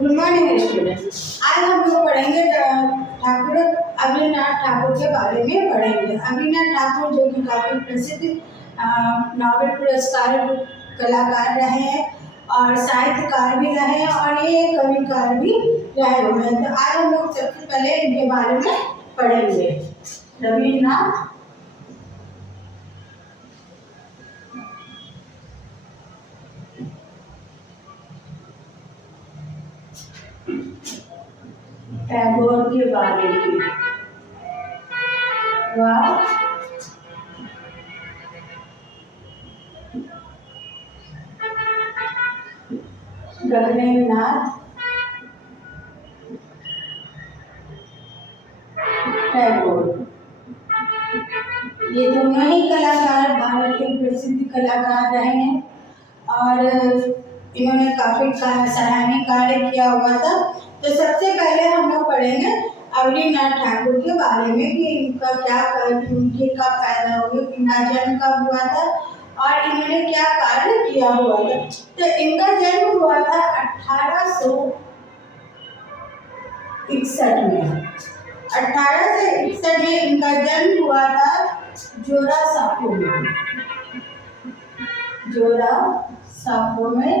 Good morning students. आज हम लोग पढ़ेंगे ठाकुर अभिनाथ ठाकुर के बारे में पढ़ेंगे। अभिनाथ ठाकुर जो कि काफ़ी प्रसिद्ध नोबेल पुरस्कार कलाकार रहे हैं और साहित्यकार भी रहे हैं और ये कविकार भी रहे हुए हैं। तो आज हम लोग सबसे पहले इनके बारे में पढ़ेंगे। रविन्द्रनाथ टैगोर के बारे में। वह रविन्द्रनाथ टैगोर, ये दोनों ही कलाकार भारत के प्रसिद्ध कलाकार रहे हैं और इन्होंने काफी सराहनीय कार्य किया हुआ था। तो सबसे पहले हम लोग पढ़ेंगे अभिनाथ ठाकुर के बारे में कि इनका क्या उनके कब पैदा हुए, इनका जन्म कब हुआ था और इन्होंने क्या कार्य किया हुआ था। तो इनका जन्म हुआ था 1861 में। 1861 में इनका जन्म हुआ था जोरासांको में। जोरासांको में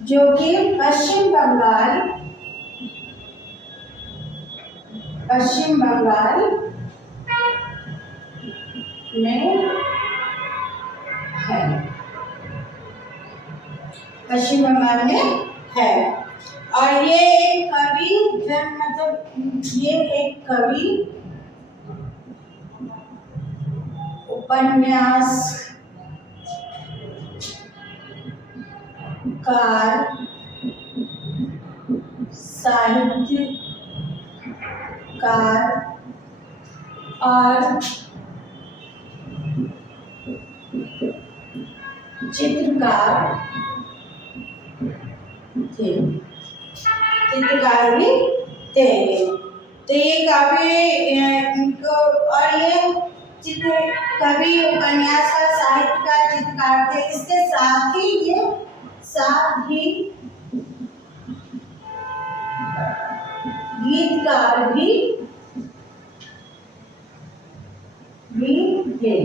जो कि पश्चिम बंगाल में है। पश्चिम बंगाल में है और ये एक कवि ये एक कवि, उपन्यासकार, साहित्यकार और चित्रकार भी थे। तो ये काफी इनको और ये चित्र कवि, उपन्यासकार, साहित्यकार, चित्रकार थे। इसके साथ ही गीतकार भी थे।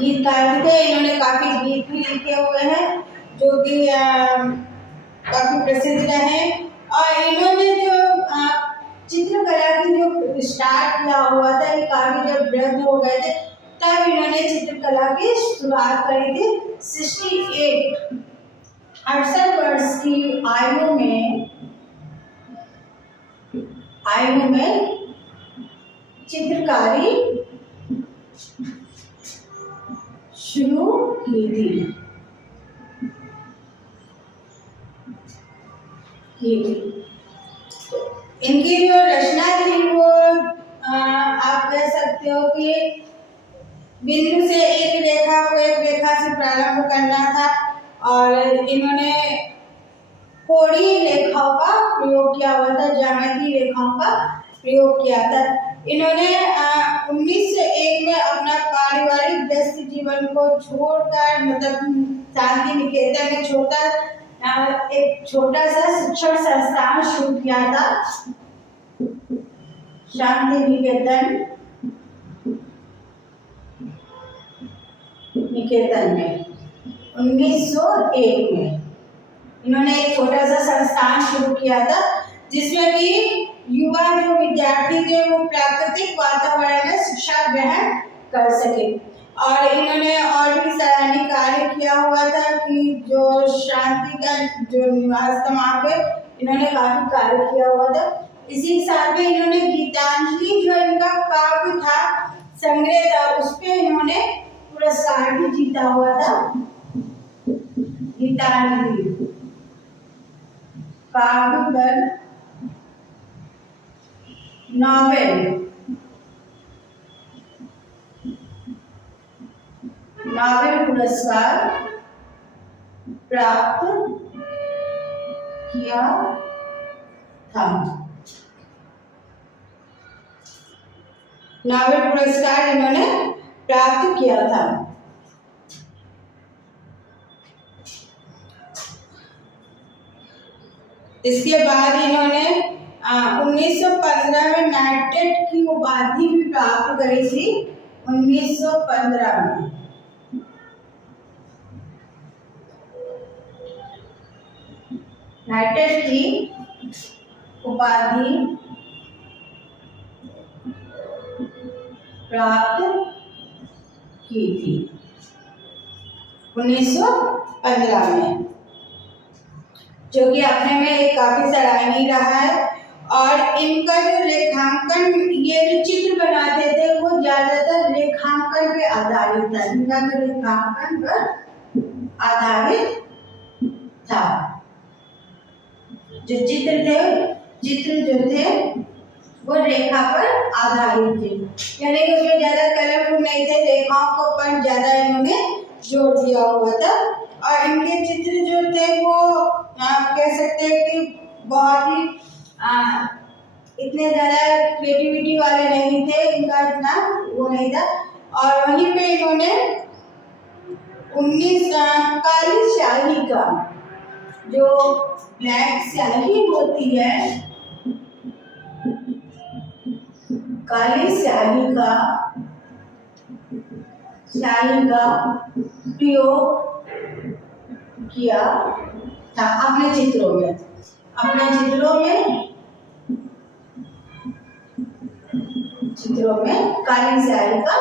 इन्होंने काफी गीत भी लिखे हुए हैं जो कि काफी प्रसिद्ध रहे और इन्होंने जो चित्रकला की जो स्टार्ट किया हुआ था, ये काफी जब वृद्ध हो गए थे तब इन्होंने चित्रकला की शुरुआत करी थी। 68 वर्ष की आयु में चित्रकारी शुरू की थी। इनकी जो रचना थी वो आप कह सकते हो कि बिंदु से एक रेखा को एक रेखा से प्रारंभ करना था और इन्होंने कोणीय रेखाओं का प्रयोग किया हुआ था, ज्यामितीय रेखाओं का प्रयोग किया था। इन्होंने 1901 में अपना पारिवारिक व्यस्त जीवन को छोड़कर शांति निकेतन में एक छोटा सा शिक्षण संस्थान शुरू किया था, शांति निकेतन में 1901 में इन्होंने एक छोटा सा संस्थान शुरू किया था जिसमें कि युवा जो विद्यार्थी थे वो प्राकृतिक वातावरण में शिक्षा ग्रहण कर सके। और इन्होंने और भी सराहनीय कार्य किया हुआ था कि जो शांति का जो निवास था वहाँ पे इन्होंने काफी कार्य किया हुआ था। इसी साथ में इन्होंने गीतांजलि जो इनका काव्य था, संग्रह था, उस पे इन्होंने पुरस्कार भी जीता हुआ था। गीतांजलि काव्य पर नोबेल पुरस्कार प्राप्त किया था। नोबेल पुरस्कार इन्होंने प्राप्त किया था। इसके बाद इन्होंने 1915 में नाइटेड की उपाधि भी प्राप्त करी थी। 1915 में नाइटेड की उपाधि प्राप्त की थी 1915 में, जो कि अपने में एक काफी सराहनीय रहा है। और इनका जो रेखांकन, ये जो चित्र बनाते थे वो ज्यादातर रेखांकन पे आधारित था, इनका जो रेखांकन पर आधारित था। जो चित्र जो थे वो रेखा पर आधारित थे, यानी कि उसमें ज्यादा कलरफुल नहीं थे, रेखाओं को पर ज्यादा इन्होंने जोड़ दिया हुआ था। और इनके चित्र जो थे वो आप कह सकते हैं कि बहुत ही इतने ज्यादा क्रिएटिविटी वाले नहीं थे, इनका इतना वो नहीं था। और वहीं पे इन्होंने 19 काली स्याही का, जो ब्लैक स्याही होती है, काली स्याही का प्रयोग किया था अपने चित्रों में। काली स्याही का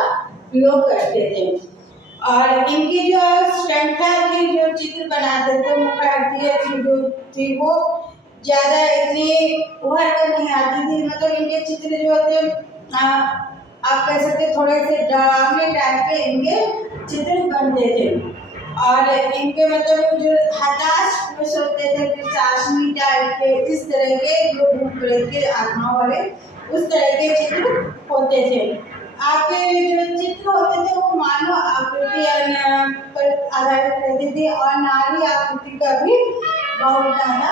प्रयोग करते थे। और इनकी जो श्रृंखला थी, जो चित्र बनाते थे, मुख्य जो थी वो ज्यादा इतनी उभर कर नहीं आती थी। मतलब इनके चित्र जो थे आप कह सकते थोड़े से डरावने टाइप के इनके चित्र बनते थे। और इनके मतलब जो हताश पुरुष होते थे, पिशाचनी टाइप के, इस तरह के जो भूत प्रेत के आत्मा वाले, उस तरह के चित्र होते थे। आपके जो चित्र होते थे वो मानव आकृति पर आधारित रहती थी, और नारी आकृति का भी बहुत ज्यादा,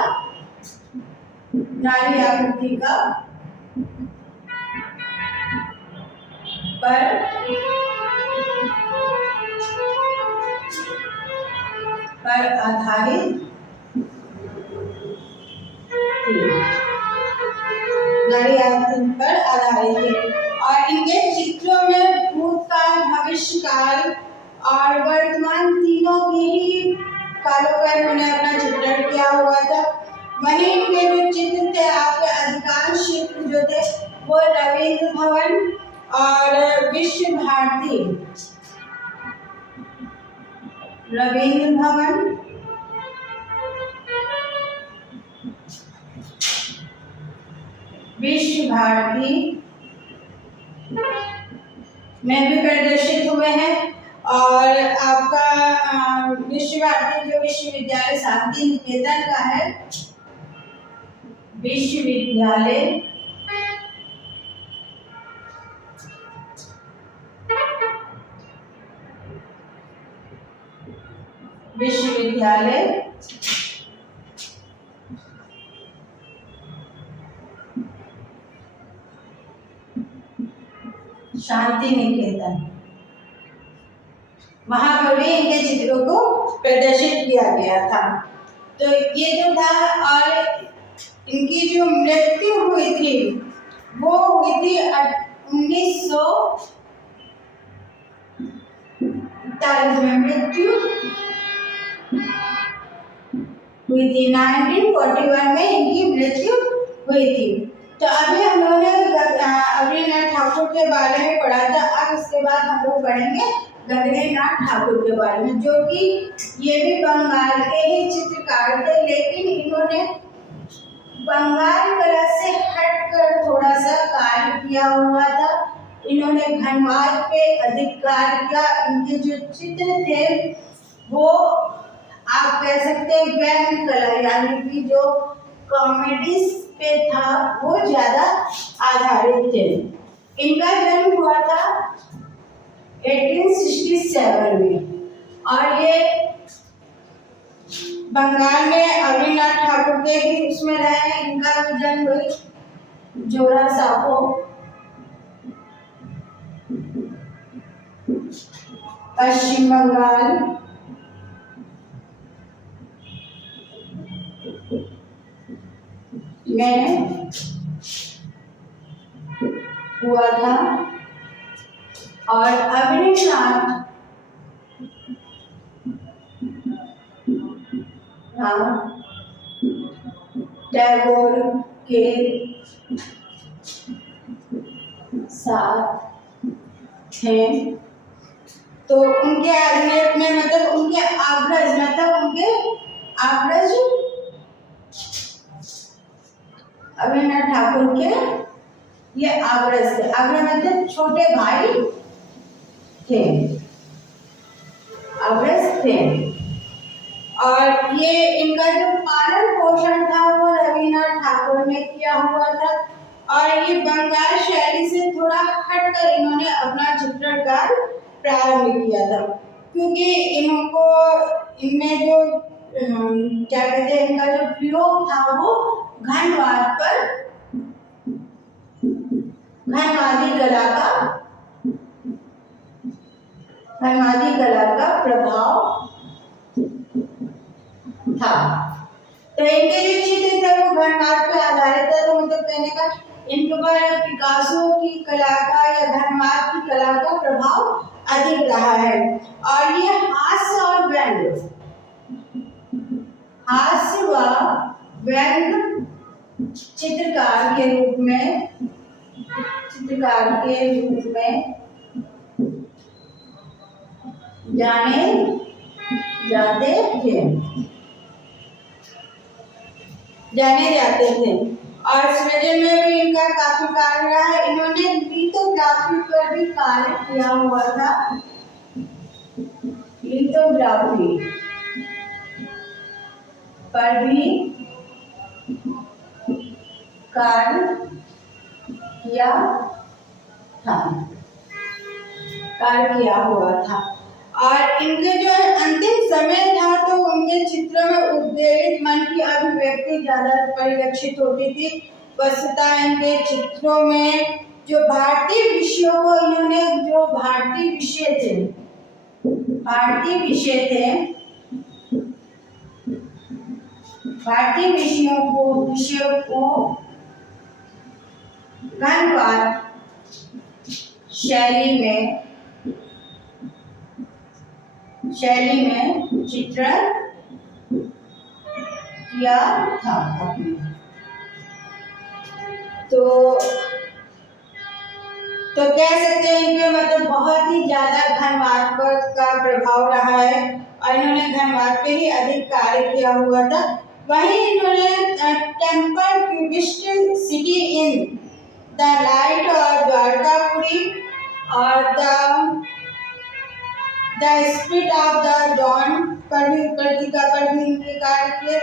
नारी आकृति का पर आधारित थी, नारी आकृति पर आधारित थी। और इनके चित्रों में भूतकाल, भविष्यकाल और वर्तमान तीनों के ही कालों का इन्होंने अपना चित्रण किया हुआ था। वहीं इनके जो चित्र थे, आपके अधिकांश चित्र जो थे वो रविंद्र भवन और विश्व भारती, रविंद्र भवन विश्व भारती में भी प्रदर्शित हुए हैं। और आपका विश्व भारती जो विश्वविद्यालय शांति निकेतन का है, विश्वविद्यालय शांति निकेतन, वहां पर भी इनके चित्रों को प्रदर्शित किया गया था। तो ये जो था, और इनकी जो मृत्यु हुई थी वो हुई थी 1940 में, मृत्यु हुई थी 1941 में इनकी मृत्यु हुई थी। तो अभी हम लोगों ने अवनीनाथ ठाकुर के बारे में पढ़ा था। अब इसके बाद हम लोग पढ़ेंगे गगनेन्द्रनाथ ठाकुर के बारे में, जो कि ये भी बंगाल के ही चित्रकार थे, लेकिन इन्होंने बंगाल कला से हटकर थोड़ा सा कार्य किया हुआ था। इन्होंने घनवाद पे अधिक कार्य किया। इनके जो चित्र थे वो आप कह सकते हैं व्यंग्य कला, यानी कि जो कॉमेडी पे था वो ज्यादा आधारित थे। इनका जन्म हुआ था 1867 में, और ये बंगाल में अवनीनाथ ठाकुर के ही उसमें रहे हैं। इनका जन्म हुई जोरा सापो, पश्चिम बंगाल, में हुआ था और अवनीनाथ टैगोर के साथ थे। तो उनके अधीन में मतलब उनके आग्रज अवनीनाथ ठाकुर के ये आग्रज थे। आग्रज मतलब छोटे भाई थे, आग्रज थे। और ये इनका जो पालन पोषण था वो रविन्द्रनाथ ठाकुर ने किया हुआ था। और ये बंगाल शैली से थोड़ा हटकर इन्होंने अपना चित्रण कार्य प्रारंभ किया था, क्योंकि इनमें जो क्या कहते हैं, इनका जो प्रयोग था वो घनवाद पर, घनवादी कला का प्रभाव था। तो इनके जो चित्र थे वो घनवाद पे आधारित था। तो मतलब कहने का इनके ऊपर पिकासो की कला का या घनवाद की कला का प्रभाव अधिक रहा है। और ये हास्य व व्यंग चित्रकार के रूप में जाने जाते थे। और सृजन में भी इनका काफी कार्य रहा है। इन्होंने लिथोग्राफी पर भी कार्य किया हुआ था। लिथोग्राफी पर भी कार्य किया हुआ था। और इनके जो अंतिम समय था तो उनके चित्रों में उद्वेलित मन की अभिव्यक्ति ज्यादा परिलक्षित होती थी। वस्तुतः इनके चित्रों में जो भारतीय विषयों को इन्होंने, जो भारतीय विषयों को घनवाद शैली में चित्रण किया था। तो कह सकते हैं इनमें मतलब बहुत ही ज्यादा घनवाद का प्रभाव रहा है और इन्होंने घनवाद पे ही अधिक कार्य किया हुआ था। वहीं इन्होंने temple cubist city in the light और द्वारकापुरी और the spirit of the dawn पर भी इनके कार्य किए।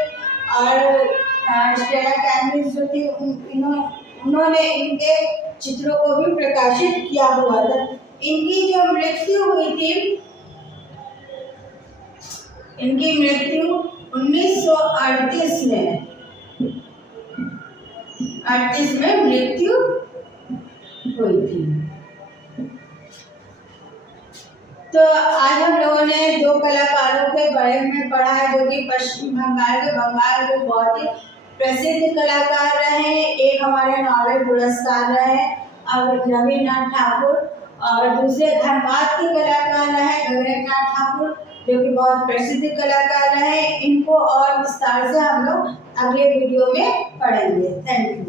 और स्टेला कैम्ब्रिज जो थी उन्होंने इनके चित्रों को भी प्रकाशित किया हुआ था। इनकी जो मृत्यु हुई थी, इनकी मृत्यु 1938 में मृत्यु हुई थी। तो आज हम लोगों ने दो कलाकारों के बारे में पढ़ा है जो कि पश्चिम बंगाल के बहुत ही प्रसिद्ध कलाकार रहे। एक हमारे नोबेल पुरस्कार रहे रविन्द्रनाथ ठाकुर, और दूसरे धनबाद के कलाकार रहे गगनेन्द्रनाथ ठाकुर, जो कि बहुत प्रसिद्ध कलाकार रहे। इनको और विस्तार से हम लोग अगले वीडियो में पढ़ेंगे। Thank you.